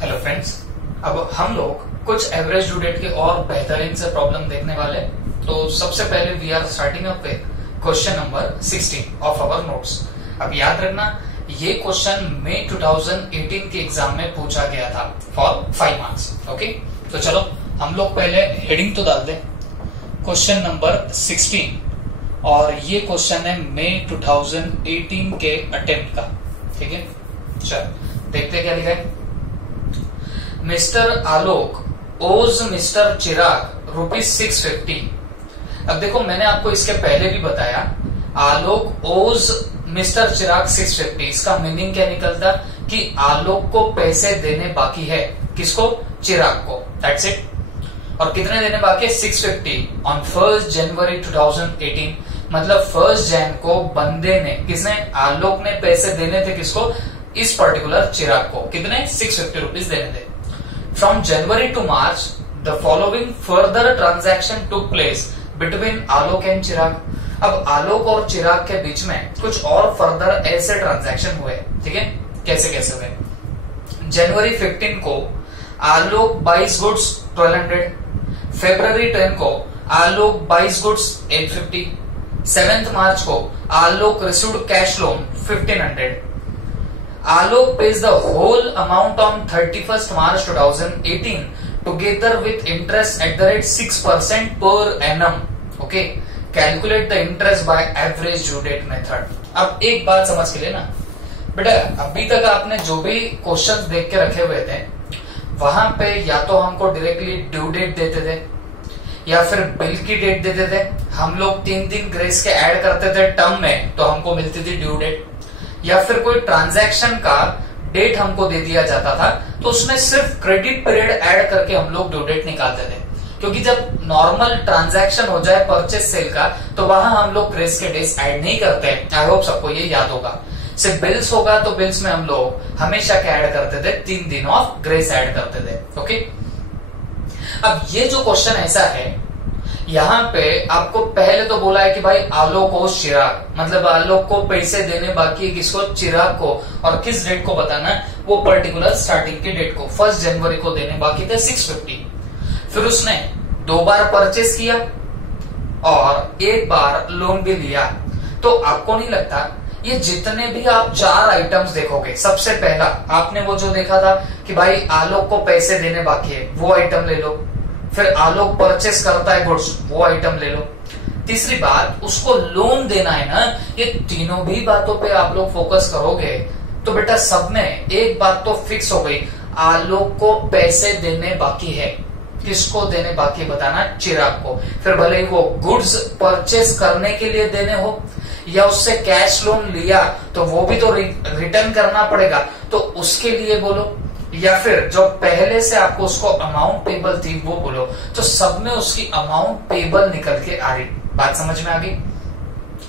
Hello friends, अब हम लोग कुछ एवरेज ड्यू डेट के और बेहतरीन से प्रॉब्लम देखने वाले। तो सबसे पहले we are starting up with question number 16 of our notes. अब याद रखना, ये क्वेश्चन मई 2018 के एग्जाम में पूछा गया था फॉर 5 मार्क्स। ओके, तो चलो हम लोग पहले हेडिंग तो डाल दें, क्वेश्चन नंबर 16, और ये क्वेश्चन है मई 2018 के अटेम्प्ट का। ठीक है, चल देखते क्या लिखा है। मिस्टर आलोक ओज मिस्टर चिराग ₹650। अब देखो, मैंने आपको इसके पहले भी बताया, आलोक ओज मिस्टर चिराग 650। इसका मीनिंग क्या निकलता कि आलोक को पैसे देने बाकी है। किसको? चिराग को। That's it. और कितने देने बाकी है? 650 ऑन 1 जनवरी 2018। मतलब 1 जैन को बंदे ने, किसने? आलोक ने पैसे देने थे। किसको? इस पर्टिकुलर चिराग को। कितने? 650 रुपीज देने थे। From January to March, the following further transaction took place between Alok and Chirag. अब आलोक और चिराग के बीच में कुछ और फर्दर ऐसे ट्रांजैक्शन हुए। ठीक है, कैसे कैसे हुए? जनवरी 15 को आलोक 22 गुड्स 1200, February 10 को आलोक 22 गुड्स 850, 7th मार्च को Alok received cash loan 1500। Alok pays the whole amount on 31st March 2018 together with interest at the rate 6% per annum. Okay, calculate the interest by average due date method. अब एक बात समझ के लेना बेटा, अभी तक आपने जो भी क्वेश्चंस देख के रखे हुए थे, वहां पे या तो हमको डायरेक्टली ड्यू डेट देते थे या फिर बिल की डेट देते थे। हम लोग 3 ग्रेस के ऐड करते थे टर्म में, तो हमको मिलती थी ड्यू डेट। या फिर कोई ट्रांजैक्शन का डेट हमको दे दिया जाता था, तो उसमें सिर्फ क्रेडिट पीरियड ऐड करके हम लोग ड्यू डेट निकालते थे। क्योंकि जब नॉर्मल ट्रांजैक्शन हो जाए परचेज सेल का, तो वहां हम लोग ग्रेस के डेज ऐड नहीं करते। आई होप सबको ये याद होगा। सिर्फ बिल्स होगा तो बिल्स में हम लोग हमेशा क्या ऐड करते थे? 3 दिन ऑफ ग्रेस ऐड करते थे। ओके, अब ये जो क्वेश्चन ऐसा है, यहाँ पे आपको पहले तो बोला है कि भाई आलोक और चिराग, मतलब आलोक को पैसे देने बाकी है। किसको? चिराग को। और किस डेट को बताना है? वो पर्टिकुलर स्टार्टिंग की डेट को, 1 जनवरी को देने बाकी थे 650। फिर उसने 2 बार परचेस किया और 1 बार लोन भी लिया। तो आपको नहीं लगता ये जितने भी आप 4 आइटम्स देखोगे, सबसे पहला आपने वो जो देखा था कि भाई आलोक को पैसे देने बाकी है, वो आइटम ले लो। फिर आलोक परचेस करता है गुड्स, वो आइटम ले लो। तीसरी बात, उसको लोन देना है ना। ये तीनों भी बातों पे आप लोग फोकस करोगे तो बेटा सब में एक बात तो फिक्स हो गई, आलोक को पैसे देने बाकी है। किसको देने बाकी है बताना? चिराग को। फिर भले ही वो गुड्स परचेस करने के लिए देने हो या उससे कैश लोन लिया, तो वो भी तो रिटर्न करना पड़ेगा, तो उसके लिए बोलो। या फिर जो पहले से आपको उसको अमाउंट पेबल थी वो बोलो। तो सब में उसकी अमाउंट पेबल निकल के आ रही। बात समझ में आ गई?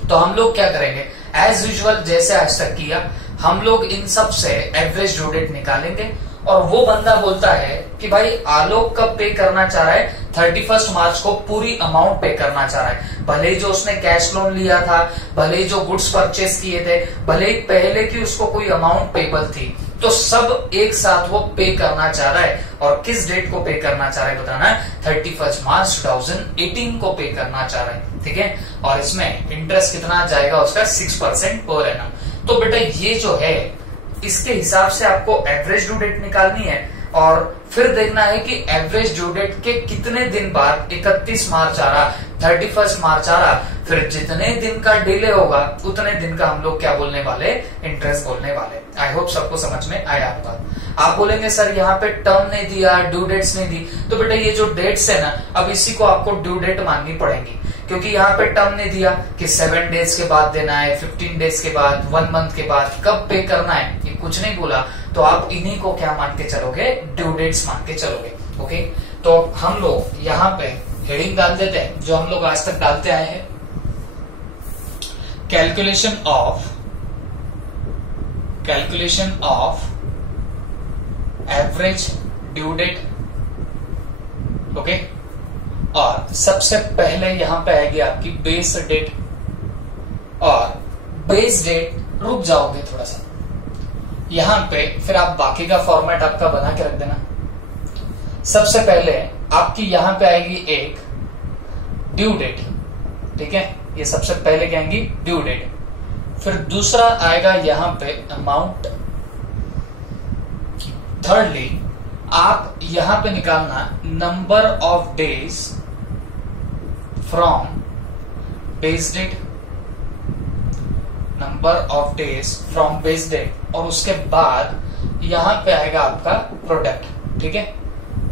तो हम लोग क्या करेंगे? एज यूजुअल जैसे आज तक किया, हम लोग इन सब से एवरेज ड्यू डेट निकालेंगे। और वो बंदा बोलता है कि भाई आलोक कब पे करना चाह रहा है? 31 मार्च को पूरी अमाउंट पे करना चाह रहा है। भले ही जो उसने कैश लोन लिया था, भले ही जो गुड्स परचेस किए थे, भले ही पहले की उसको कोई अमाउंट पेबल थी, तो सब एक साथ वो पे करना चाह रहा है। और किस डेट को पे करना चाह रहा है बताना है? 31 मार्च 2018 को पे करना चाह रहा है। ठीक है, और इसमें इंटरेस्ट कितना जाएगा उसका? 6% पर एनम। तो बेटा ये जो है, इसके हिसाब से आपको एवरेज ड्यू डेट निकालनी है और फिर देखना है कि एवरेज ड्यू डेट के कितने दिन बाद 31 मार्च आ रहा, 31 मार्च आ रहा, फिर जितने दिन का डिले होगा उतने दिन का हम लोग क्या बोलने वाले? इंटरेस्ट बोलने वाले। आई होप सबको समझ में आया होगा। आप बोलेंगे सर यहाँ पे टर्म नहीं दिया, ड्यू डेट्स नहीं दी, तो बेटा ये जो डेट्स है ना, अब इसी को आपको ड्यू डेट माननी पड़ेगी। क्योंकि यहाँ पे टर्म नहीं दिया कि 7 डेज के बाद देना है, 15 डेज के बाद, 1 मंथ के बाद, कब पे करना है, ये कुछ नहीं बोला। तो आप इन्हीं को क्या मान के चलोगे? ड्यू डेट्स मान के चलोगे। ओके, तो हम लोग यहाँ पे हेडिंग डाल देते हैं जो हम लोग आज तक डालते आए हैं, calculation of average due date. Okay, और सबसे पहले यहां पे आएगी आपकी बेस डेट। और बेस डेट, रुक जाओगे थोड़ा सा, यहां पे फिर आप बाकी का फॉर्मेट आपका बना के रख देना। सबसे पहले आपकी यहां पे आएगी एक ड्यू डेट, ठीक है, ये सबसे पहले क्या आएंगी ड्यू डेट। फिर दूसरा आएगा यहां पे अमाउंट। थर्डली आप यहां पे निकालना number of days from base date, number of days from base date, और उसके बाद यहां पे आएगा आपका प्रोडक्ट, ठीक है।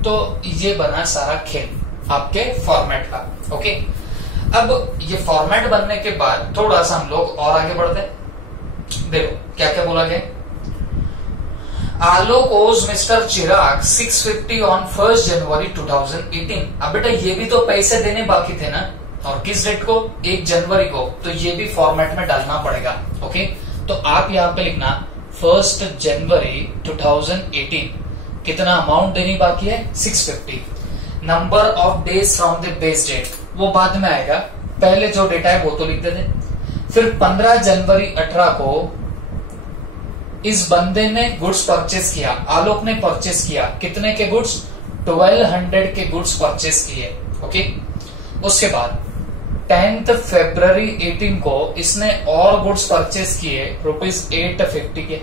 तो ये बना सारा खेल आपके फॉर्मेट का, ओके। अब ये फॉर्मेट बनने के बाद थोड़ा सा हम लोग और आगे बढ़ते हैं। देखो क्या क्या बोला गया। आलोक ओज मिस्टर चिराग 650 ऑन 1 जनवरी 2018। अब बेटा ये भी तो पैसे देने बाकी थे ना, और किस डेट को, 1 जनवरी को, तो ये भी फॉर्मेट में डालना पड़ेगा, ओके। तो आप यहां पे लिखना 1 जनवरी 2018 कितना अमाउंट देनी बाकी है 650। Number of days from the base date वो बाद में आएगा, पहले जो डेटा है वो तो लिख देते। फिर 15 जनवरी 18 को इस बंदे ने गुड्स परचेस किया, आलोक ने परचेस किया, कितने के गुड्स, 1200 के गुड्स परचेस किए, ओके। उसके बाद 10 फरवरी 18 को इसने और गुड्स परचेस किए ₹850 के,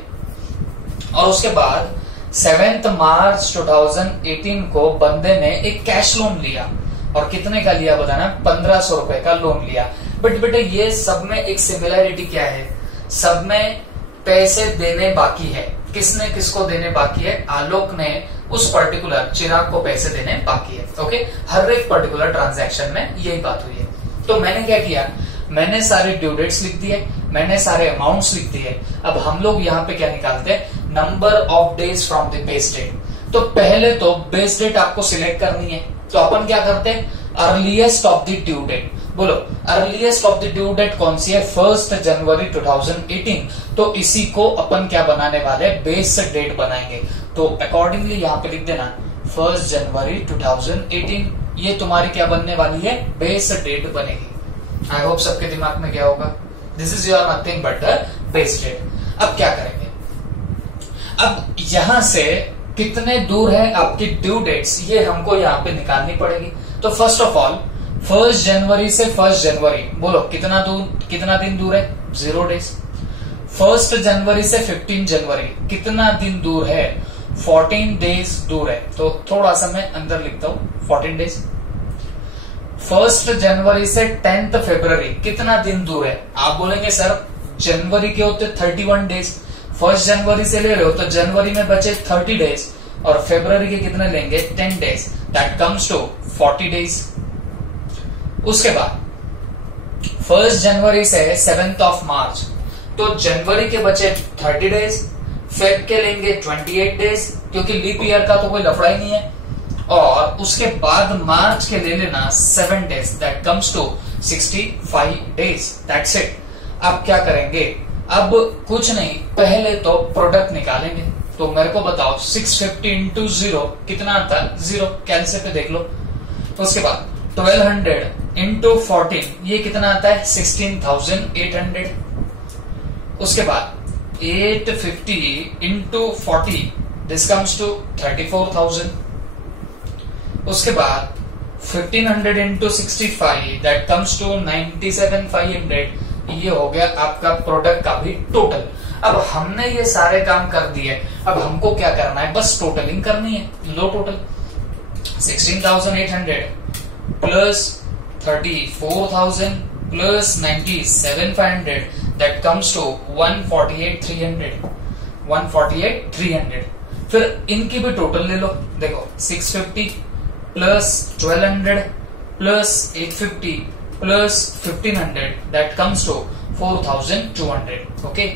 और उसके बाद 7 मार्च 2018 को बंदे ने एक कैश लोन लिया, और कितने का लिया बताना, 1500 रुपए का लोन लिया। बट बेटा ये सब में एक सिमिलैरिटी क्या है, सब में पैसे देने बाकी है। किसने किसको देने बाकी है, आलोक ने उस पर्टिकुलर चिराग को पैसे देने बाकी है, ओके। हर एक पर्टिकुलर ट्रांजैक्शन में यही बात हुई है। तो मैंने क्या किया, मैंने सारे ड्यू डेट्स लिख दिए, मैंने सारे अमाउंट्स लिख दिए। अब हम लोग यहाँ पे क्या निकालते हैं, number of days from the base date. तो पहले तो बेस डेट आपको सिलेक्ट करनी है, तो अपन क्या करते हैं, earliest of the due date. बोलो earliest of the due date कौन सी है, 1 जनवरी 2018। तो इसी को अपन क्या बनाने वाले, बेस डेट बनाएंगे। तो अकॉर्डिंगली यहाँ पे लिख देना 1 जनवरी 2018, ये तुम्हारी क्या बनने वाली है, बेस डेट बनेगी। आई होप सबके दिमाग में क्या होगा, this is your nothing but the base date. अब क्या करेंगे, अब यहां से कितने दूर है आपकी ड्यू डेट्स, ये हमको यहाँ पे निकालनी पड़ेगी। तो फर्स्ट ऑफ ऑल 1 जनवरी से 1 जनवरी बोलो कितना दिन दूर है, 0 डेज। 1 जनवरी से 15 जनवरी कितना दिन दूर है, 14 डेज दूर है। तो थोड़ा सा मैं अंदर लिखता हूं 14 डेज। 1 जनवरी से 10 फरवरी कितना दिन दूर है, आप बोलेंगे सर जनवरी के होते 31 डेज, 1 जनवरी से ले रहे हो तो जनवरी में बचे 30 डेज, और फरवरी के कितने लेंगे 10 days, that comes to 40 days. उसके बाद 1 जनवरी से 7 मार्च, तो जनवरी के बचे 30 डेज, फेब के लेंगे 28 डेज, क्योंकि लीप ईयर का तो कोई लफड़ा ही नहीं है, और उसके बाद मार्च के ले लेना 7 days, that comes to 65 days, that's it. अब क्या करेंगे, अब कुछ नहीं, पहले तो प्रोडक्ट निकालेंगे। तो मेरे को बताओ 650 इंटू 0 कितना आता है, 0, कैलसे पे देख लो। तो उसके बाद 1200 इंटू 14 ये कितना आता है, 16,800। उसके बाद 850 इंटू 40 दिस कम्स टू 34,000। उसके बाद 1500 इंटू 65 दैट कम्स टू 97,500। ये हो गया आपका प्रोडक्ट का भी टोटल। अब हमने ये सारे काम कर दिए, अब हमको क्या करना है, बस टोटलिंग करनी है। लो total 16,800 plus 34,000 plus 97,500 that comes to 148,300। फिर इनकी भी टोटल ले लो, देखो 650 plus 1200 plus 850 plus 1500 that comes to 4,200। Okay,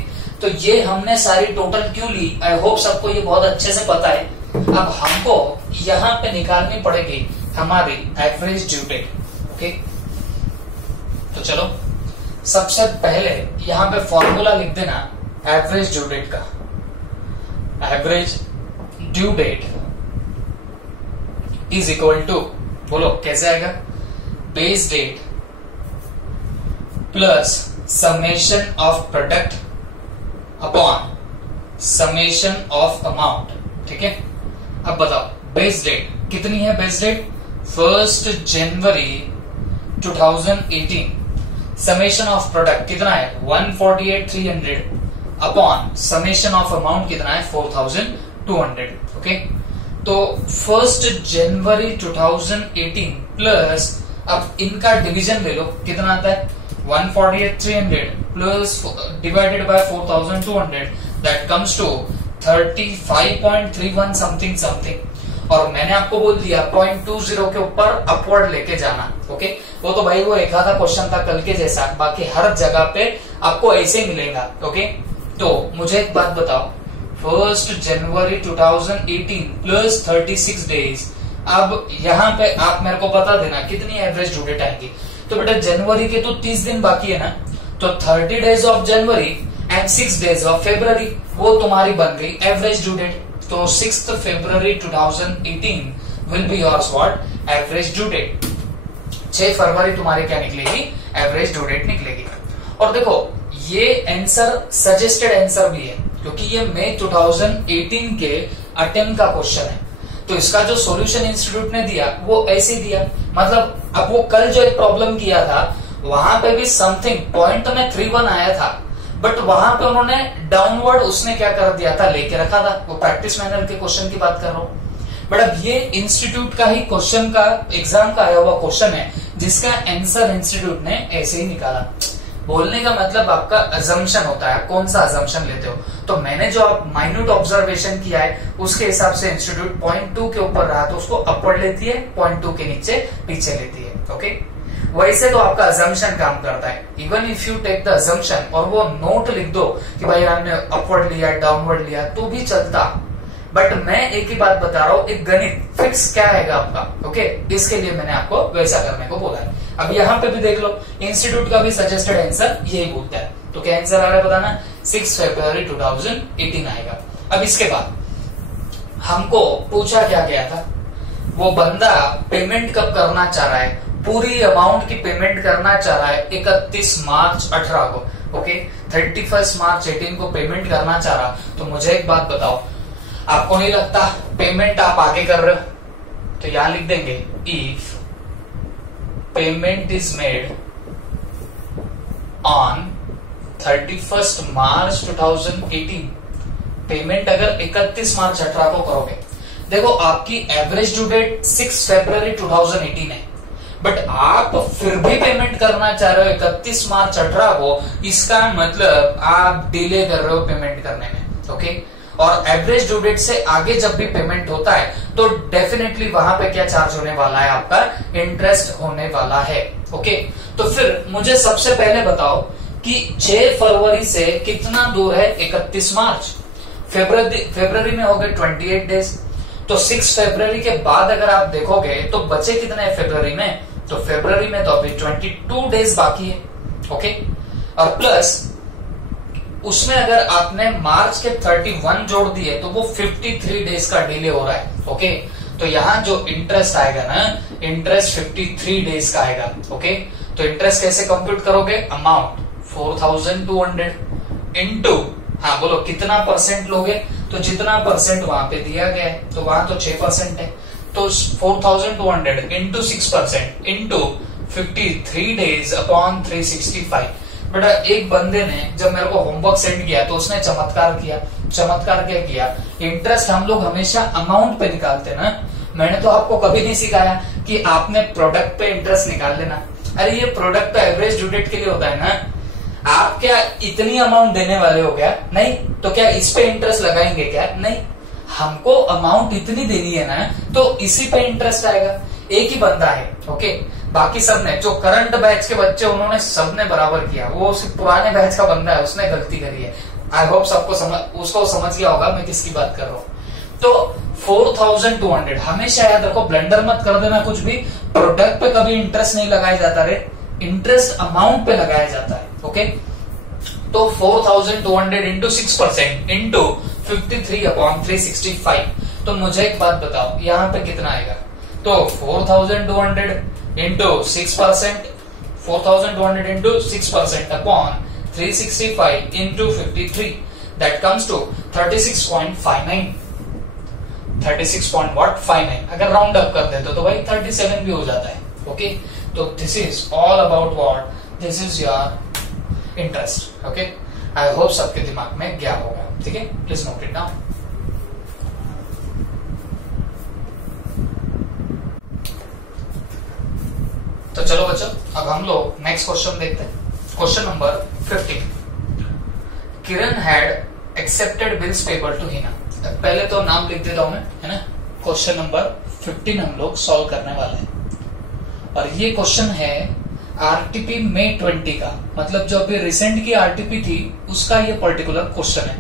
तो ये हमने सारी टोटल क्यों ली, आई होप सबको ये बहुत अच्छे से पता है। अब हमको यहां पे निकालनी पड़ेगी हमारी एवरेज ड्यू डेट। ओके, तो चलो सबसे पहले यहां पे फॉर्मूला लिख देना एवरेज ड्यू डेट का। Average due date is equal to, बोलो कैसे आएगा, base date plus summation of product upon summation of amount, ठीक है। अब बताओ बेस डेट कितनी है, बेस डेट 1 जनवरी 2018, समेशन ऑफ प्रोडक्ट कितना है 148,300 अपॉन समेशन ऑफ अमाउंट कितना है 4,200, ओके। तो 1 जनवरी 2018 प्लस, अब इनका डिवीजन ले लो, कितना आता है 148,300 plus divided by 4,200, that comes to 35.31 something. और मैंने आपको बोल दिया 0.20 के ऊपर अपवर्ड लेके जाना, ओके। वो तो भाई वो एक आधा क्वेश्चन था कल के जैसा, बाकी हर जगह पे आपको ऐसे ही मिलेगा, ओके। तो मुझे एक बात बताओ, 1 जनवरी 2018 प्लस 36 डेज, अब यहाँ पे आप मेरे को बता देना कितनी एवरेज ड्यू डेट आएगी। तो बेटा जनवरी के तो 30 दिन बाकी है ना, तो 30 days of January and 6 days of February, वो तुम्हारी बन गई एवरेज ड्यू डेट। तो 6 फरवरी 2018 will be yours what, average due date. 6 फरवरी तुम्हारी क्या निकलेगी, एवरेज ड्यू डेट निकलेगी। और देखो ये आंसर सजेस्टेड आंसर भी है, क्योंकि ये मई 2018 के अटेम्प्ट का क्वेश्चन है। तो इसका जो सॉल्यूशन इंस्टीट्यूट ने दिया वो ऐसे ही दिया, मतलब अब वो कल जो एक प्रॉब्लम किया था वहां पे भी समथिंग पॉइंट में 31 आया था, बट वहां पे उन्होंने डाउनवर्ड उसने क्या कर दिया था, लेके रखा था। वो प्रैक्टिस मैनर के क्वेश्चन की बात कर रहा हूं। बट अब ये इंस्टीट्यूट का ही क्वेश्चन का एग्जाम का आया हुआ क्वेश्चन है, जिसका आंसर इंस्टीट्यूट ने ऐसे ही निकाला। बोलने का मतलब आपका अजम्पशन होता है, कौन सा अजम्पशन लेते हो। तो मैंने जो आप माइन्यूट ऑब्जर्वेशन किया है उसके हिसाब से इंस्टीट्यूट 0.2 के ऊपर रहा तो उसको अपवर्ड लेती है, 0.2 के नीचे पीछे लेती है, ओके। वैसे तो आपका अजम्पशन काम करता है, even if you take the assumption और वो नोट लिख दो कि भाई आपने अपवर्ड लिया डाउनवर्ड लिया तो भी चलता। बट मैं एक ही बात बता रहा हूं, एक गणित फिक्स क्या आएगा आपका, ओके। इसके लिए मैंने आपको वैसा करने को बोला है। अब यहाँ पे भी देख लो, इंस्टीट्यूट का भी सजेस्टेड आंसर यही बोलता है। तो क्या आंसर आ रहा है बताना, 6 फरवरी 2018 आएगा। अब इसके बाद हमको पूछा क्या गया था, वो बंदा पेमेंट कब करना चाह रहा है, पूरी अमाउंट की पेमेंट करना चाह रहा है 31 मार्च 18 को, ओके। 31 मार्च 18 को पेमेंट करना चाह रहा। तो मुझे एक बात बताओ, आपको नहीं लगता पेमेंट आप आगे कर रहे हो, तो यहां लिख देंगे if payment is made on 31 March 2018, payment अगर 31 मार्च 18 को करोगे, देखो आपकी एवरेज ड्यू डेट 6 फरवरी 2018 है, बट आप फिर भी पेमेंट करना चाह रहे हो 31 मार्च 18 को, इसका मतलब आप डिले कर रहे हो पेमेंट करने में, ओके। और एवरेज ड्यू डेट से आगे जब भी पेमेंट होता है तो डेफिनेटली वहां पे क्या चार्ज होने वाला है, आपका इंटरेस्ट होने वाला है, ओके। तो फिर मुझे सबसे पहले बताओ कि 6 फरवरी से कितना दूर है 31 मार्च, फरवरी में हो गए 28 डेज। तो 6 फरवरी के बाद अगर आप देखोगे तो बचे कितने हैं फरवरी में, तो फरवरी में तो अभी 22 डेज बाकी है, ओके। और प्लस उसमें अगर आपने मार्च के 31 जोड़ दिए तो वो 53 डेज का डिले हो रहा है, ओके। तो यहाँ जो इंटरेस्ट आएगा ना, इंटरेस्ट 53 डेज का आएगा, ओके। तो इंटरेस्ट कैसे कंप्यूट करोगे, अमाउंट 4,200 इंटू, हाँ बोलो कितना परसेंट लोगे, तो जितना परसेंट वहां पे दिया गया है, तो वहां तो 6% है, तो 4,200 इंटू 6% इंटू 53 डेज अपॉन 365। बेटा एक बंदे ने जब मेरे को होमवर्क सेंड किया तो उसने चमत्कार किया। चमत्कार क्या किया, इंटरेस्ट हम लोग हमेशा अमाउंट पे निकालते ना, मैंने तो आपको कभी नहीं सिखाया कि आपने प्रोडक्ट पे इंटरेस्ट निकाल लेना। अरे ये प्रोडक्ट तो एवरेज ड्यू डेट के लिए होता है ना, आप क्या इतनी अमाउंट देने वाले हो क्या, नहीं, तो क्या इस पे इंटरेस्ट लगाएंगे क्या, नहीं, हमको अमाउंट इतनी देनी है ना, तो इसी पे इंटरेस्ट आएगा। एक ही बंदा है, ओके, बाकी सबने जो करंट बैच के बच्चे उन्होंने सबने बराबर किया, वो सिर्फ पुराने बैच का बंदा है उसने गलती करी है। आई होप सबको उसको समझ गया होगा मैं किसकी बात कर रहा हूं। तो 4,200 हमेशा याद रखो, ब्लेंडर मत कर देना कुछ भी, प्रोडक्ट पे कभी इंटरेस्ट नहीं लगाया जाता रे, इंटरेस्ट अमाउंट पे लगाया जाता है, ओके। तो 4,200 इंटू 6% इंटू 53 अपॉन 365। तो मुझे एक बात बताओ यहाँ पे कितना आएगा, तो 4,200 इंटू 6%, 4,200 इंटू 6% अपॉन 365 इंटू 53, दैट कम्स टू 36.59 36.59। अगर राउंड अप कर देते तो भाई 37 भी हो जाता है। ओके, तो this is all about what, this is your interest. Okay, I hope सबके दिमाग में गया होगा। ठीक है, प्लीज नोट इट डाउन। तो चलो बच्चों, अब हम लोग नेक्स्ट क्वेश्चन देखते हैं। Question number 15। Kiran had accepted bills payable to Hina. पहले तो नाम लिख देता हूं मैं, है ना। क्वेश्चन नंबर 15 हम लोग सॉल्व करने वाले हैं, और ये क्वेश्चन है आरटीपी मई 20 का, मतलब जो अभी रिसेंट की आरटीपी थी उसका ये पर्टिकुलर क्वेश्चन है।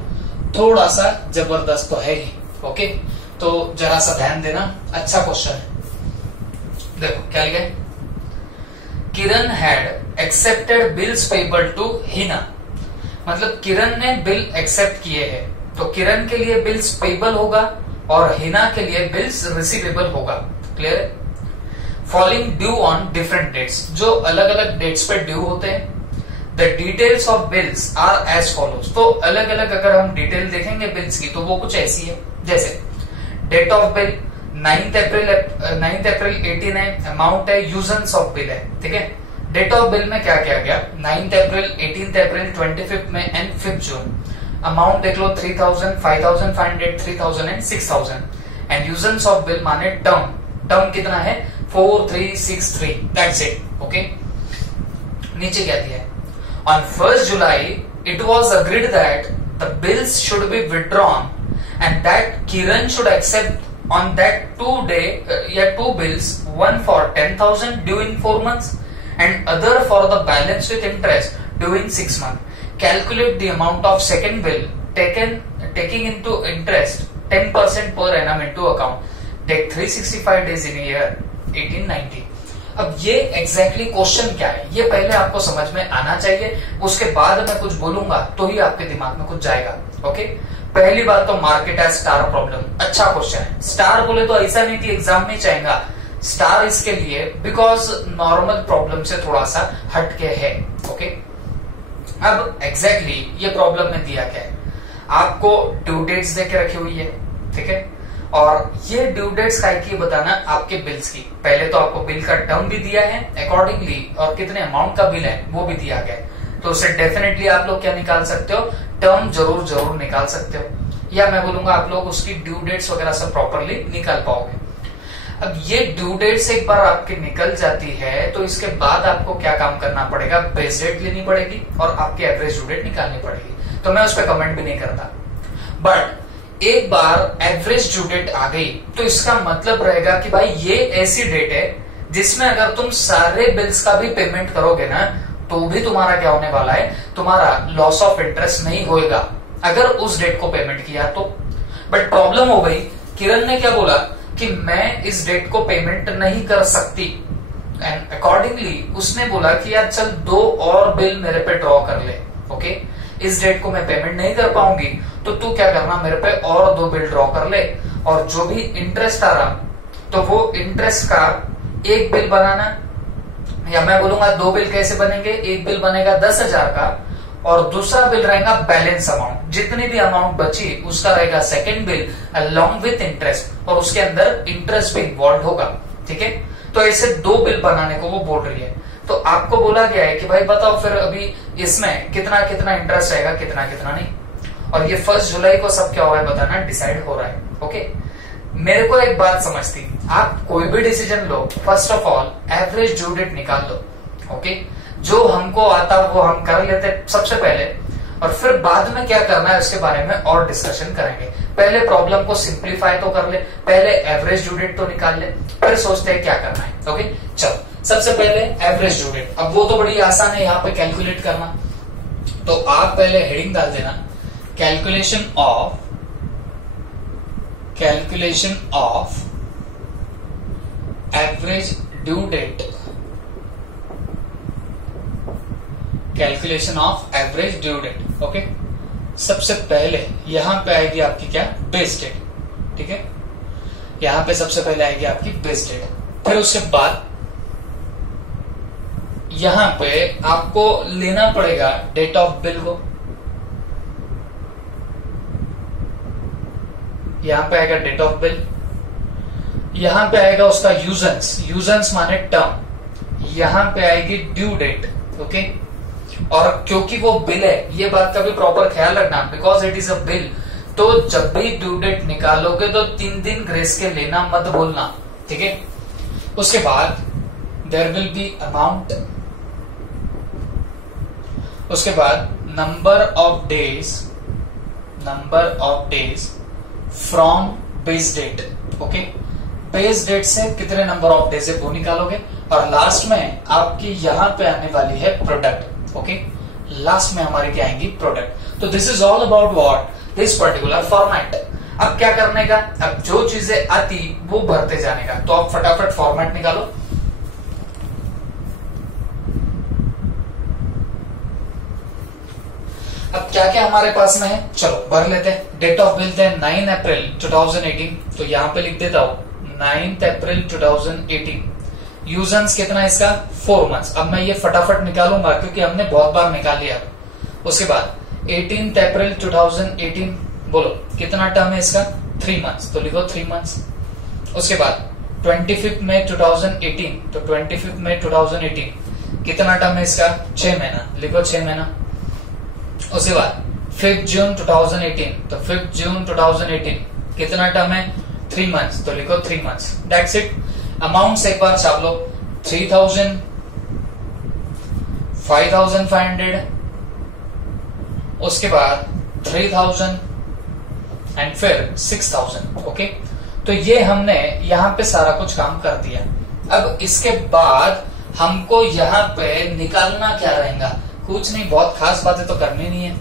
थोड़ा सा जबरदस्त तो है ही। ओके, तो जरा सा ध्यान देना, अच्छा क्वेश्चन है। देखो क्या लिखा है, Kiran had accepted bills payable to Hina, मतलब किरण ने बिल एक्सेप्ट किए हैं, तो किरण के लिए बिल्स पेबल होगा और हिना के लिए बिल्स रिसीवेबल होगा। क्लियर है। Falling due on different dates, जो अलग अलग डेट्स पे ड्यू होते हैं। The details of bills are as follows, तो अलग अलग अगर हम डिटेल देखेंगे बिल्स की तो वो कुछ ऐसी है, जैसे डेट ऑफ बिल 9 अप्रैल 18 है, अमाउंट है, यूजन्स ऑफ बिल है। ठीक है, डेट ऑफ बिल में क्या किया गया, 9 अप्रैल, 18 अप्रैल, 25 में एंड 5 जून। अमाउंट देख लो 3000, 5500, 3000 एंड 6000। एंड यूजन्स ऑफ बिल माने टर्म कितना है, 4363, दैट्स इट। ओके, नीचे क्या दिया है, on 1 July it was agreed that the bills should be withdrawn and that Kiran should except on that 2 bills, one for 10,000 due in 4 months and other for the balance with interest due in 6 months. Calculate the amount of second bill taking into interest 10% per annum into account. Take 365 days in a year, 1890. अब ये exactly question क्या है ये पहले आपको समझ में आना चाहिए, उसके बाद मैं कुछ बोलूंगा तो ही आपके दिमाग में कुछ जाएगा। ओके, पहली बात तो मार्केट एज स्टार प्रॉब्लम, अच्छा क्वेश्चन है। स्टार बोले तो ऐसा नहीं कि एग्जाम में चाहेगा स्टार इसके लिए, बिकॉज नॉर्मल प्रॉब्लम से थोड़ा सा हटके है। ओके, अब एग्जैक्टली ये प्रॉब्लम में दिया क्या है, आपको ड्यू डेट्स देके रखी हुई है। ठीक है, और ये ड्यू डेट्स का की बताना आपके बिल्स की। पहले तो आपको बिल का टर्म भी दिया है अकॉर्डिंगली, और कितने अमाउंट का बिल है वो भी दिया गया है। तो उससे डेफिनेटली आप लोग क्या निकाल सकते हो, टर्म जरूर निकाल सकते हो, या मैं बोलूंगा आप लोग उसकी ड्यू डेट्स वगैरह सब प्रॉपरली निकाल पाओगे। अब ये ड्यू डेट्स एक बार आपकी निकल जाती है तो इसके बाद आपको क्या काम करना पड़ेगा, बेस डेट लेनी पड़ेगी और आपकी एवरेज ड्यू डेट निकालनी पड़ेगी। तो मैं उस पर कमेंट भी नहीं करता, बट एक बार एवरेज ड्यू डेट आ गई तो इसका मतलब रहेगा कि भाई ये ऐसी डेट है जिसमें अगर तुम सारे बिल्स का भी पेमेंट करोगे ना तो भी तुम्हारा क्या होने वाला है, तुम्हारा लॉस ऑफ इंटरेस्ट नहीं होएगा अगर उस डेट को पेमेंट किया तो। बट प्रॉब्लम हो गई, किरण ने क्या बोला कि मैं इस डेट को पेमेंट नहीं कर सकती, एंड अकॉर्डिंगली उसने बोला कि यार चल 2 और बिल मेरे पे ड्रॉ कर ले। ओके, इस डेट को मैं पेमेंट नहीं कर पाऊंगी तो तू क्या करना, मेरे पे और 2 बिल ड्रॉ कर ले, और जो भी इंटरेस्ट आ रहा तो वो इंटरेस्ट का एक बिल बनाना, या मैं बोलूंगा 2 बिल कैसे बनेंगे, एक बिल बनेगा 10,000 का और दूसरा बिल रहेगा बैलेंस अमाउंट, जितनी भी अमाउंट बची उसका रहेगा second bill along with interest, और उसके अंदर इंटरेस्ट भी इन्वॉल्व होगा। ठीक है, तो ऐसे 2 बिल बनाने को वो बोल रही है। तो आपको बोला गया है कि भाई बताओ फिर अभी इसमें कितना कितना इंटरेस्ट आएगा, कितना कितना नहीं, और ये 1 जुलाई को सब क्या हो रहा है बताना डिसाइड हो रहा है। ओके, मेरे को एक बात समझती, आप कोई भी डिसीजन लो, first of all average due date निकाल लो। ओके, जो हमको आता वो हम कर लेते सबसे पहले, और फिर बाद में क्या करना है उसके बारे में और डिस्कशन करेंगे। पहले प्रॉब्लम को सिंप्लीफाई तो कर ले, पहले एवरेज ड्यू डेट तो निकाल ले, फिर सोचते हैं क्या करना है। ओके, चलो सबसे पहले एवरेज ड्यू डेट। अब वो तो बड़ी आसान है यहाँ पे कैलकुलेट करना, तो आप पहले हेडिंग डाल देना calculation of average due date, calculation of average due date. Okay, सबसे पहले यहां पे आएगी आपकी क्या, बेस डेट। ठीक है, यहां पे सबसे पहले आएगी आपकी बेस डेट, फिर उसके बाद यहां पे आपको लेना पड़ेगा डेट ऑफ बिल को, यहाँ पे आएगा डेट ऑफ बिल, यहाँ पे आएगा उसका यूजेंस, यूजेंस माने टर्म, यहाँ पे आएगी ड्यू डेट। ओके, और क्योंकि वो बिल है, ये बात का भी प्रॉपर ख्याल रखना, because it is a bill, तो जब भी ड्यू डेट निकालोगे तो 3 दिन ग्रेस के लेना मत बोलना, ठीक है। उसके बाद देयर विल बी अमाउंट, उसके बाद number of days from base date. Okay, base date से कितने नंबर ऑफ डेज है वो निकालोगे, और लास्ट में आपकी यहां पे आने वाली है प्रोडक्ट। ओके, लास्ट में हमारी क्या आएंगी, प्रोडक्ट। तो this is all about what this particular format. अब क्या करने का, अब जो चीजें आती वो भरते जाने का। तो आप फटाफट फॉर्मेट निकालो। अब क्या क्या हमारे पास में है, चलो भर लेते हैं। डेट ऑफ बिल है 9 अप्रैल 2018, तो यहां पे लिख देता हूं 9 अप्रैल 2018। यूजेंस कितना है इसका, 4 मंथ्स। अब मैं ये फटाफट निकालूंगा क्योंकि हमने बहुत बार निकाल लिया। उसके बाद 18 अप्रैल 2018, बोलो कितना टर्म है इसका, 3 मंथ्स, तो लिखो 3 मंथ्स। उसके बाद 25 मई 2018, तो 25 मई 2018 कितना टर्म है इसका, 6 महीना, लिखो 6 महीना। उसके बाद 5 जून 2018, तो 5 जून 2018 कितना टर्म है, 3 मंथ्स, तो लिखो 3 मंथ्स। That's it. अमाउंट एक बार छाप लो, 3000, 5500, उसके बाद 3000 एंड फिर 6000। ओके, तो ये हमने यहां पे सारा कुछ काम कर दिया। अब इसके बाद हमको यहां पे निकालना क्या रहेगा, कुछ नहीं, बहुत खास बातें तो करनी नहीं है।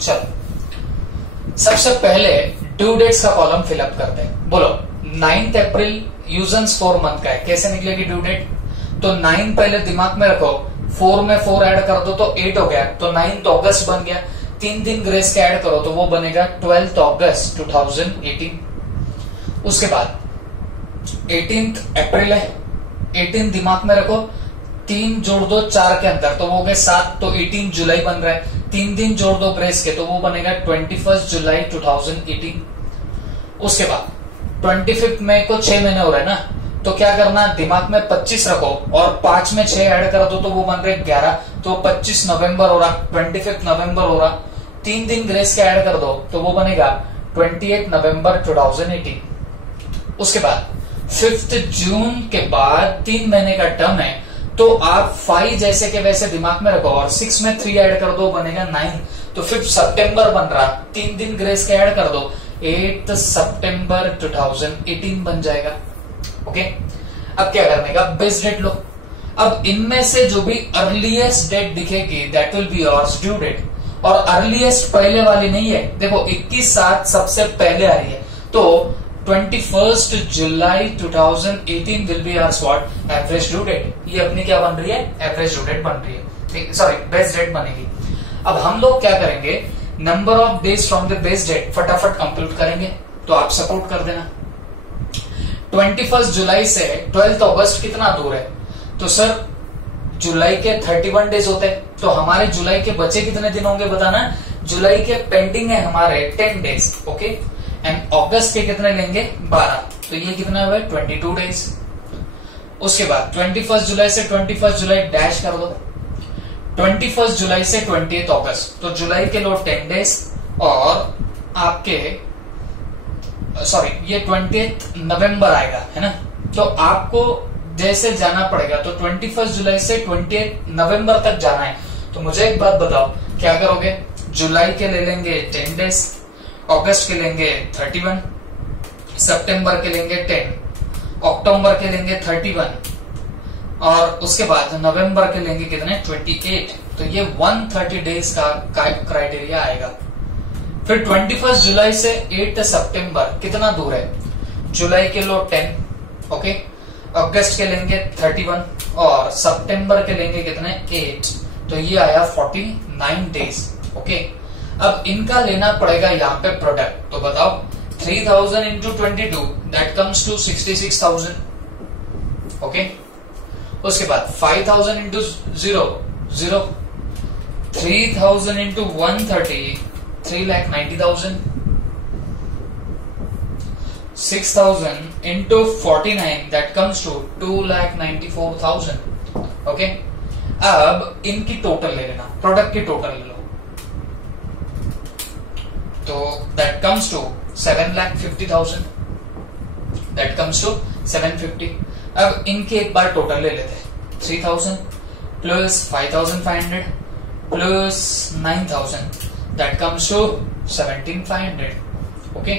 चलो सबसे पहले ड्यू डेट्स का कॉलम फिलअप करते हैं। बोलो 9 अप्रैल यूजेंस 4 मंथ का है, कैसे निकलेगी ड्यू डेट, तो 9 पहले दिमाग में रखो, 4 में 4 ऐड कर दो तो 8 हो गया, तो 9 अगस्त बन गया। 3 दिन ग्रेस के ऐड करो तो वो बनेगा 12 अगस्त 2018। उसके बाद 18 अप्रैल है, 18 दिमाग में रखो, 3 जोड़ दो 4 के अंदर तो वो हो गए 7, तो 18 जुलाई बन रहा है। 3 दिन जोड़ दो ग्रेस के तो वो बनेगा 21 जुलाई 2018। उसके बाद 25 मई को 6 महीने हो रहे हैं ना, तो क्या करना, दिमाग में 25 रखो और 5 में 6 ऐड कर दो तो वो बन रहे 11, तो 25 नवंबर हो रहा, 25 नवंबर हो रहा। 3 दिन ग्रेस के ऐड कर दो तो वो बनेगा 28 नवंबर 2018। उसके बाद 5 जून के बाद 3 महीने का टर्म है, तो आप 5 जैसे के वैसे दिमाग में रखो और 6 में 3 ऐड कर दो बनेगा 9, तो 5 सितंबर बन रहा। 3 दिन ग्रेस के ऐड कर दो, 8 सितंबर 2018 बन जाएगा। ओके, अब क्या करने का, बेस डेट लो। अब इनमें से जो भी अर्लीस्ट डेट दिखेगी that will be yours due date, और अर्लीस्ट पहले वाली नहीं है, देखो 21/7 सबसे पहले आ रही है, तो 21 जुलाई 2018 will be yours what, average due date. ये अपनी क्या बन रही है, एवरेज ड्यू डेट बन रही है, ठीक, सॉरी बेस डेट बनेगी। अब हम लोग क्या करेंगे, number of days from the base date फटाफट कंप्यूट करेंगे, तो आप सपोर्ट कर देना। 21 जुलाई से 12 अगस्त कितना दूर है, तो सर जुलाई के 31 डेज होते हैं, तो हमारे जुलाई के बचे कितने दिन होंगे बताना। जुलाई के पेंडिंग है हमारे 10 डेज, ओके, एंड अगस्त के कितने लेंगे 12, तो ये कितना हुआ 22 डेज। उसके बाद 21 जुलाई से 21 जुलाई डैश कर दो, 21 जुलाई से 28 अगस्त, तो जुलाई के लो 10 डेज, और आपके सॉरी ये 28 नवंबर आएगा, है ना, तो आपको जैसे जाना पड़ेगा, तो 21 जुलाई से 28 नवंबर तक जाना है। तो मुझे एक बात बताओ, क्या करोगे, जुलाई के ले लेंगे 10 डेज, अगस्त के लेंगे 31, सितंबर के लेंगे 10, अक्टूबर के लेंगे 31, और उसके बाद नवंबर के लेंगे कितने 28, तो ये 130 डेज का क्राइटेरिया आएगा। फिर 21 जुलाई से 8 सितंबर कितना दूर है, जुलाई के लो 10, ओके, अगस्त के लेंगे 31 और सितंबर के लेंगे कितने 8, तो ये आया 49 डेज, ओके। अब इनका लेना पड़ेगा यहाँ पे प्रोडक्ट, तो बताओ 3000 into 22 that comes to 66,000, okay. उसके बाद 5000 into 0, 3000 into 130 3,90,000, 6,000 into 49 that comes to 2,94,000. Okay, अब इनकी टोटल ले लेना, प्रोडक्ट की टोटल ले लो, तो that comes to 7,50,000, that comes to 750. अब इनके एक बार टोटल ले लेते हैं, 3,000 plus 5,500 plus 9,000, that comes to 17,500. Okay,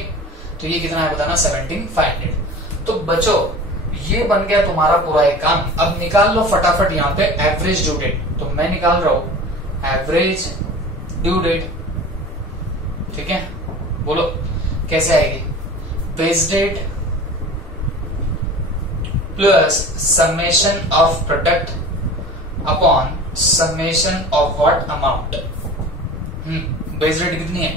तो ये कितना है बताना, 17,500. तो बच्चों ये बन गया तुम्हारा पूरा एक काम. अब निकाल लो फटाफट यहाँ पे एवरेज ड्यू डेट. तो मैं निकाल रहा हूं एवरेज ड्यू डेट. ठीक है, बोलो कैसे आएगी, base date plus summation of product upon summation of what amount. Base date कितनी है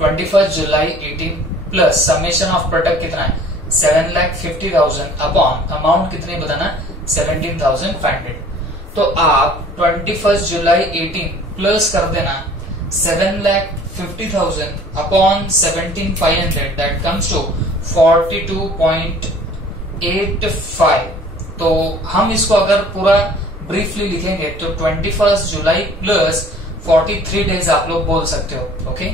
21 जुलाई 18 प्लस समेशन ऑफ प्रोडक्ट कितना है 7,50,000 अपॉन अमाउंट कितनी बताना 17,500. तो आप 21 जुलाई 18 प्लस कर देना 7,50,000 अपॉन 17,500, दैट कम्स टू 42.85. तो हम इसको अगर पूरा ब्रीफली लिखेंगे तो 21 जुलाई प्लस 43 डेज आप लोग बोल सकते हो. ओके,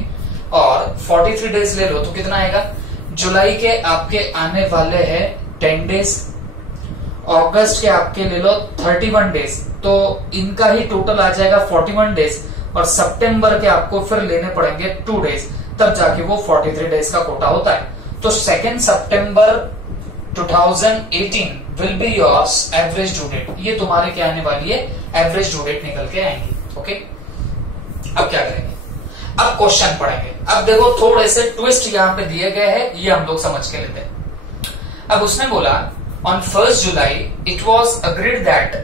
और 43 डेज ले लो तो कितना आएगा, जुलाई के आपके आने वाले हैं 10 डेज, अगस्त के आपके ले लो 31 डेज, तो इनका ही टोटल आ जाएगा 41 डेज, और सितंबर के आपको फिर लेने पड़ेंगे 2 डेज, तब जाके वो 43 डेज का कोटा होता है. तो 2 सितंबर 2018 will be yours average due date. ये तुम्हारे क्या आने वाली है, एवरेज ड्यू डेट निकल के आएंगी. ओके, अब क्या करेंगे, अब क्वेश्चन पढ़ेंगे. अब देखो थोड़े से ट्विस्ट यहाँ पे दिए गए हैं, ये हम लोग समझ के लेते हैं. अब उसने बोला on 1 July it was agreed that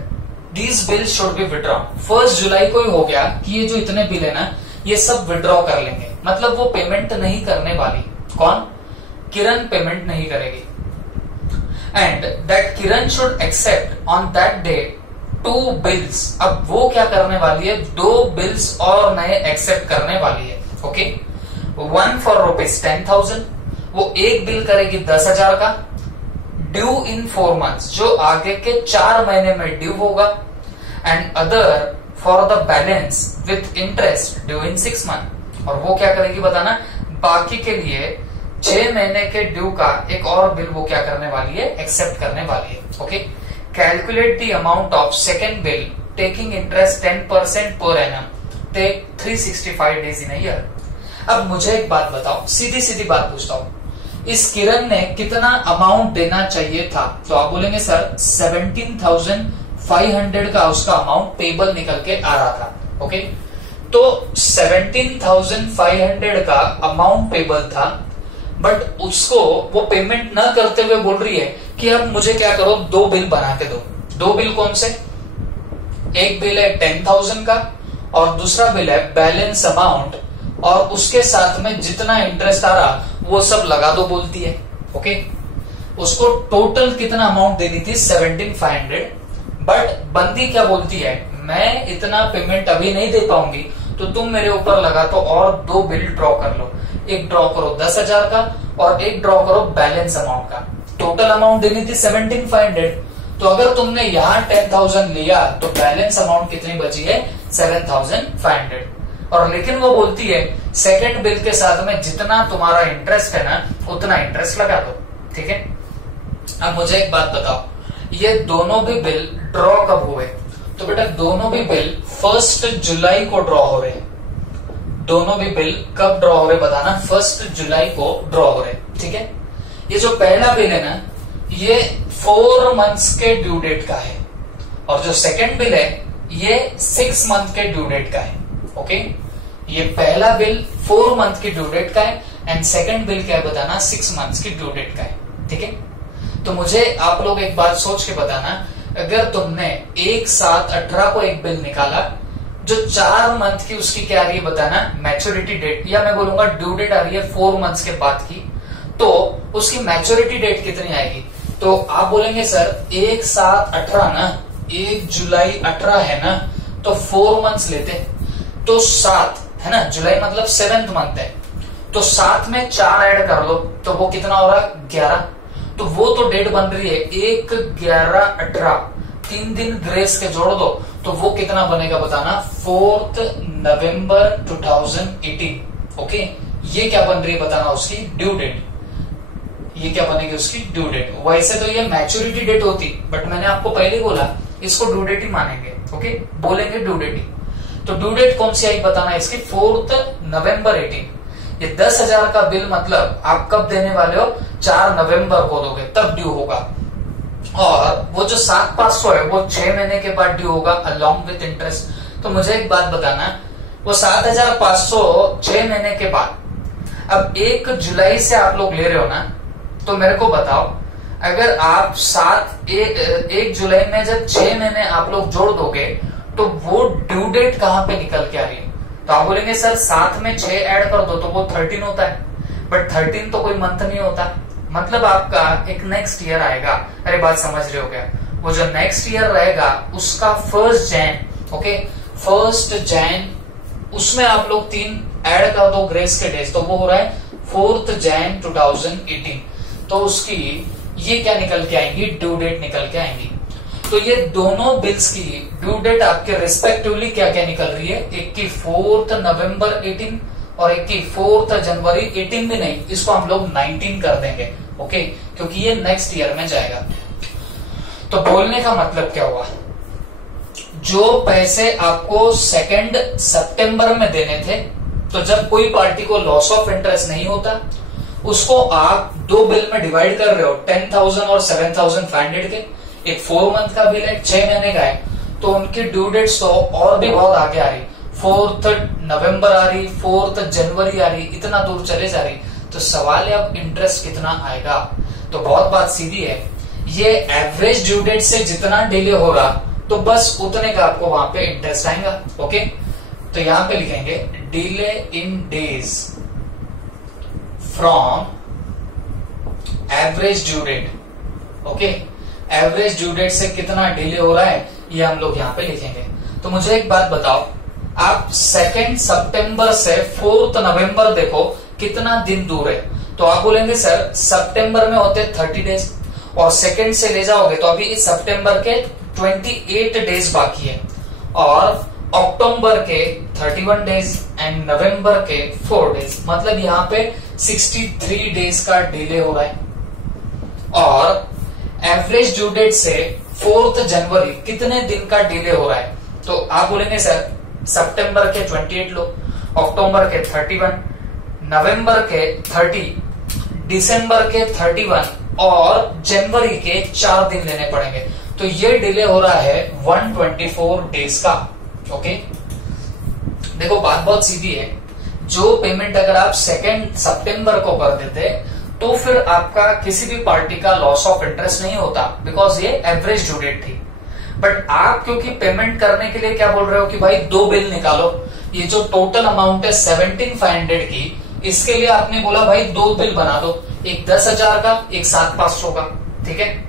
these bill should be withdrawn. 1 जुलाई को ही हो गया कि ये जो इतने बिल है ना ये सब विड्रॉ कर लेंगे, मतलब वो पेमेंट नहीं करने वाली. कौन, किरण पेमेंट नहीं करेगी. And that Kiran should except on that day 2 bills. अब वो क्या करने वाली है, 2 बिल्स और नए एक्सेप्ट करने वाली है. ओके, 1 फॉर ₹10,000, वो एक बिल करेगी 10,000 का, ड्यू इन 4 months, जो आगे के 4 महीने में ड्यू होगा. And other for the balance with interest due in 6 months, और वो क्या करेगी बताना, बाकी के लिए 6 महीने के ड्यू का एक और बिल वो क्या करने वाली है, एक्सेप्ट करने वाली है. Okay, calculate the amount of second bill taking interest 10% per annum, take 365 days in a year. अब मुझे एक बात बताओ, सीधी सीधी बात पूछता हूं, इस किरण ने कितना अमाउंट देना चाहिए था? तो आप बोलेंगे सर 17,500 का उसका अमाउंट पेबल निकल के आ रहा था. ओके, तो 17,500 का अमाउंट पेबल था, बट उसको वो पेमेंट न करते हुए बोल रही है कि अब मुझे क्या करो, 2 बिल बना के दो. 2 बिल कौन से, एक बिल है 10,000 का और दूसरा बिल है बैलेंस अमाउंट, और उसके साथ में जितना इंटरेस्ट आ रहा वो सब लगा दो बोलती है. ओके, उसको टोटल कितना अमाउंट देनी थी 17,500, बट बंदी क्या बोलती है, मैं इतना पेमेंट अभी नहीं दे पाऊंगी, तो तुम मेरे ऊपर लगा तो और 2 बिल ड्रॉ कर लो. एक ड्रॉ करो 10,000 का और एक ड्रॉ करो बैलेंस अमाउंट का. टोटल अमाउंट देनी थी 17,500, तो अगर तुमने यहाँ 10,000 लिया तो बैलेंस अमाउंट कितनी बची है 7,500. और लेकिन वो बोलती है सेकंड बिल के साथ में जितना तुम्हारा इंटरेस्ट है ना उतना इंटरेस्ट लगा दो. ठीक है, अब मुझे एक बात बताओ, ये दोनों भी बिल ड्रॉ कब हुए? तो बेटा दोनों भी बिल 1 जुलाई को ड्रॉ हो रहे. दोनों भी बिल कब ड्रॉ हो रहे बताना, 1 जुलाई को ड्रॉ हो रहे. ठीक है, ये जो पहला बिल है ना ये 4 months के ड्यू डेट का है, और जो सेकंड बिल है ये 6 month के ड्यू डेट का है. ओके, ये पहला बिल 4 month की ड्यू डेट का है एंड सेकंड बिल क्या है बताना 6 months की ड्यू डेट का है. ठीक है, तो मुझे आप लोग एक बात सोच के बताना, अगर तुमने 1/7/18 को एक बिल निकाला, जो 4 मंथ की उसकी क्या आ रही है बताना मैच्योरिटी डेट, या मैं बोलूंगा ड्यू डेट आ रही है 4 months के बाद की, तो उसकी मैच्योरिटी डेट कितनी आएगी? तो आप बोलेंगे सर 1/7/18 ना, 1 जुलाई 18 है ना, तो 4 months लेते, तो 7 है ना, जुलाई मतलब 7th month है, तो साथ में 4 ऐड कर लो तो वो कितना हो रहा है 11। तो वो तो डेट बन रही है 1, 11, 18, 3 दिन ग्रेस के जोड़ दो तो वो कितना बनेगा बताना 4 नवंबर 2018। ओके, ये क्या बन रही है बताना उसकी ड्यू डेट। ये क्या बनेगी उसकी ड्यू डेट। वैसे तो ये मैच्योरिटी डेट होती, बट मैंने आपको पहले बोला इसको ड्यू डेट ही मानेंगे। ओके, बोलेंगे ड्यू डेट ही। तो ड्यू डेट कौन सी आई बताना इसकी 4 नवंबर 18। ये 10,000 का बिल मतलब आप कब देने वाले हो 4 नवंबर को दोगे तब ड्यू होगा। और वो जो 7,500 है वो 6 महीने के बाद ड्यू होगा अलॉन्ग विथ इंटरेस्ट। तो मुझे एक बात बताना, वो 7,500 6 महीने के बाद, अब 1 जुलाई से आप लोग ले रहे हो ना, तो मेरे को बताओ अगर आप 1 जुलाई में जब 6 महीने आप लोग जोड़ दोगे तो वो ड्यू डेट कहां पे निकल के आ रही है। तो आप बोलेंगे सर 7 में 6 ऐड कर दो तो वो 13 होता है, बट 13 तो कोई मंथ नहीं होता। मतलब आपका एक नेक्स्ट ईयर आएगा। अरे बात समझ रहे हो क्या? वो जो नेक्स्ट ईयर रहेगा उसका 1 जैन, ओके 1 जैन, उसमें आप लोग 3 ऐड कर दो ग्रेस के डेज, तो वो हो रहा है 4 जैन 2018। तो उसकी ये क्या निकल के आएंगी ड्यू डेट निकल के आएंगी। तो ये दोनों बिल्स की ड्यू डेट आपके रिस्पेक्टिवली क्या क्या निकल रही है, एक की 4 नवंबर 18 और एक की 4 जनवरी 18 भी नहीं, इसको हम लोग 19 कर देंगे। ओके, क्योंकि ये नेक्स्ट ईयर में जाएगा। तो बोलने का मतलब क्या हुआ, जो पैसे आपको 2 सितंबर में देने थे, तो जब कोई पार्टी को लॉस ऑफ इंटरेस्ट नहीं होता उसको आप 2 बिल में डिवाइड कर रहे हो, 10,000 और 7,500 के। एक 4 मंथ का बिल है, 6 महीने का है, तो उनकी ड्यू डेट्स तो और भी बहुत आगे आ रही, 4 नवंबर आ रही, 4 जनवरी आ रही, इतना दूर चले जा रही। तो सवाल है अब इंटरेस्ट कितना आएगा। तो बहुत बात सीधी है, ये एवरेज ड्यू डेट से जितना डिले हो रहा तो बस उतने का आपको वहां पे इंटरेस्ट आएगा। ओके, तो यहां पे लिखेंगे delay in days from average due date. Okay, average due date से कितना डिले हो रहा है ये हम लोग यहां पे लिखेंगे। तो मुझे एक बात बताओ, आप 2 सितंबर से 4 नवंबर देखो कितना दिन दूर है। तो आप बोलेंगे सर सितंबर में होते 30 डेज और सेकंड से ले जाओगे तो अभी इस सितंबर के 28 डेज बाकी है और अक्टूबर के 31 डेज एंड नवंबर के 4 डेज, मतलब यहाँ पे 63 डेज का डिले हो रहा है। और एवरेज ड्यू डेट से 4 जनवरी कितने दिन का डिले हो रहा है। तो आप बोलेंगे सर सितंबर के 28 लो, अक्टूबर के 31, नवंबर के 30, दिसंबर के 31 और जनवरी के 4 दिन लेने पड़ेंगे। तो ये डिले हो रहा है 124 डेज का। ओके, देखो बात बहुत सीधी है, जो पेमेंट अगर आप 2 सितंबर को कर देते तो फिर आपका किसी भी पार्टी का लॉस ऑफ इंटरेस्ट नहीं होता, बिकॉज ये एवरेज ड्यू डेट थी। बट आप क्योंकि पेमेंट करने के लिए क्या बोल रहे हो कि भाई 2 बिल निकालो, ये जो टोटल अमाउंट है 17,500 की, इसके लिए आपने बोला भाई 2 बिल बना दो, एक 10,000 का, एक 7,500 का। ठीक है,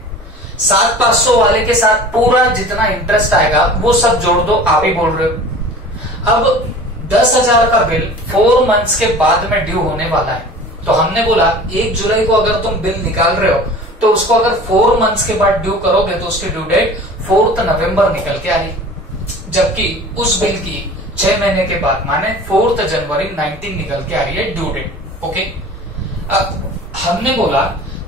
7,500 वाले के साथ पूरा जितना इंटरेस्ट आएगा वो सब जोड़ दो, आप ही बोल रहे हो। अब 10,000 का बिल 4 मंथ्स के बाद में ड्यू होने वाला है, तो हमने बोला 1 जुलाई को अगर तुम बिल निकाल रहे हो तो उसको अगर 4 मंथ्स के बाद ड्यू करोगे तो उसकी ड्यू डेट 4 नवंबर निकल के आई, जबकि उस बिल की 6 महीने के बाद माने 4 जनवरी 19 निकल के आ रही है ड्यू डेट। ओके, अब हमने बोला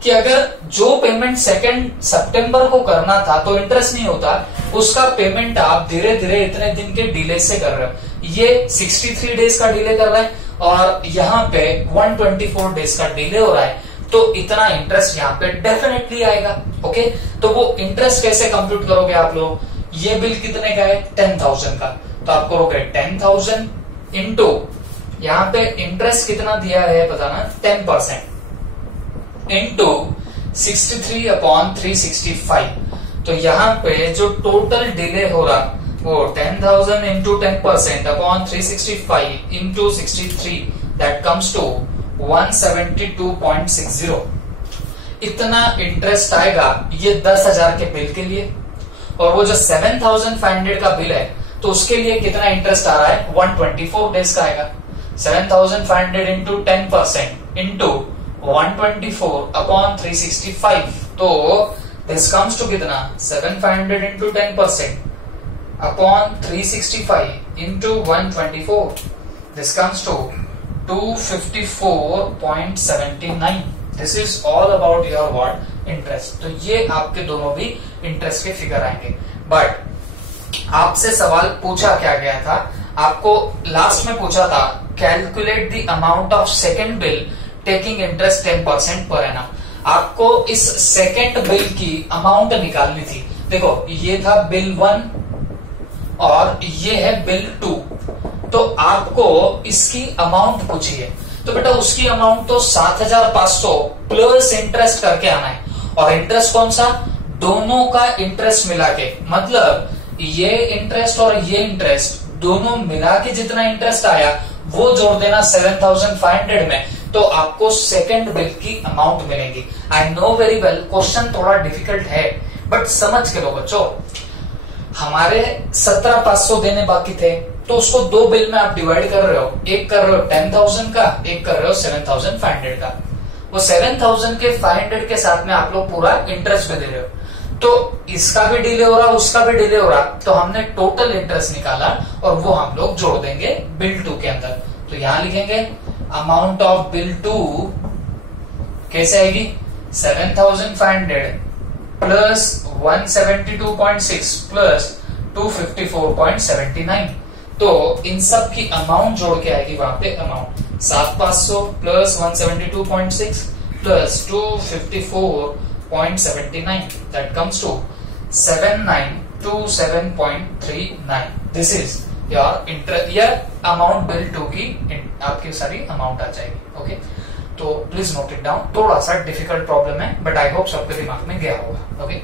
कि अगर जो पेमेंट 2 सितंबर को करना था तो इंटरेस्ट नहीं होता, उसका पेमेंट आप धीरे धीरे इतने दिन के डिले से कर रहे हो। ये 63 डेज का डिले कर रहा है और यहाँ पे 124 डेज का डिले हो रहा है, तो इतना इंटरेस्ट यहाँ पे डेफिनेटली आएगा। ओके, तो वो इंटरेस्ट कैसे कंप्यूट करोगे आप लोग, ये बिल कितने का है 10,000 का, तो आप करोगे 10,000 इंटू यहाँ पे इंटरेस्ट कितना दिया है बताना 10% इंटू 63/365। तो यहाँ पे जो टोटल डिले हो रहा वो 10,000 into 10% upon 365 into 63, that comes to 172.60। इतना इंटरेस्ट आएगा ये 10,000 के बिल के लिए। और वो जो 7,500 का बिल है तो उसके लिए कितना इंटरेस्ट आ रहा है 124 डेज का आएगा। 7500 इंटू 10% इंटू 124/365, तो दिस कम्स टू कितना 7500 into 10% upon 365 into 124, this comes to 254.79. This is all about your what interest. तो ये आपके दोनों भी इंटरेस्ट के फिगर आएंगे. बट आपसे सवाल पूछा क्या गया था, आपको लास्ट में पूछा था calculate the amount of second bill taking interest 10% per annum. आपको इस सेकेंड बिल की अमाउंट निकालनी थी. देखो ये था बिल 1 और ये है बिल 2, तो आपको इसकी अमाउंट पूछी है. तो बेटा उसकी अमाउंट तो 7500 प्लस इंटरेस्ट करके आना है. और इंटरेस्ट कौन सा, दोनों का इंटरेस्ट मिला के, मतलब ये इंटरेस्ट और ये इंटरेस्ट दोनों मिला के जितना इंटरेस्ट आया वो जोड़ देना 7500 में, तो आपको सेकेंड बिल की अमाउंट मिलेगी. I know very well question थोड़ा डिफिकल्ट है, बट समझ के लो बच्चों. हमारे 17500 देने बाकी थे, तो उसको दो बिल में आप डिवाइड कर रहे हो. एक कर रहे हो 10,000 का, एक कर रहे हो 7,500 का. वो 7,500 के साथ में आप लोग पूरा इंटरेस्ट में दे रहे हो. तो इसका भी डिले हो रहा, उसका भी डिले हो रहा, तो हमने टोटल इंटरेस्ट निकाला और वो हम लोग जोड़ देंगे बिल 2 के अंदर. तो यहां लिखेंगे अमाउंट ऑफ बिल 2 कैसे आएगी 7,500 प्लस 172.6 प्लस 254.79. तो इन सब की अमाउंट जोड़ के आएगी वहां पे amount 7,500 plus 172.6 plus 254.79, that comes to 7927.39. This is your interest, या अमाउंट बिल 2 की आपकी सारी अमाउंट आ जाएगी. ओके, तो प्लीज नोट इट डाउन. थोड़ा सा डिफिकल्ट प्रॉब्लम है, बट आई होप सबके दिमाग में गया होगा. ओके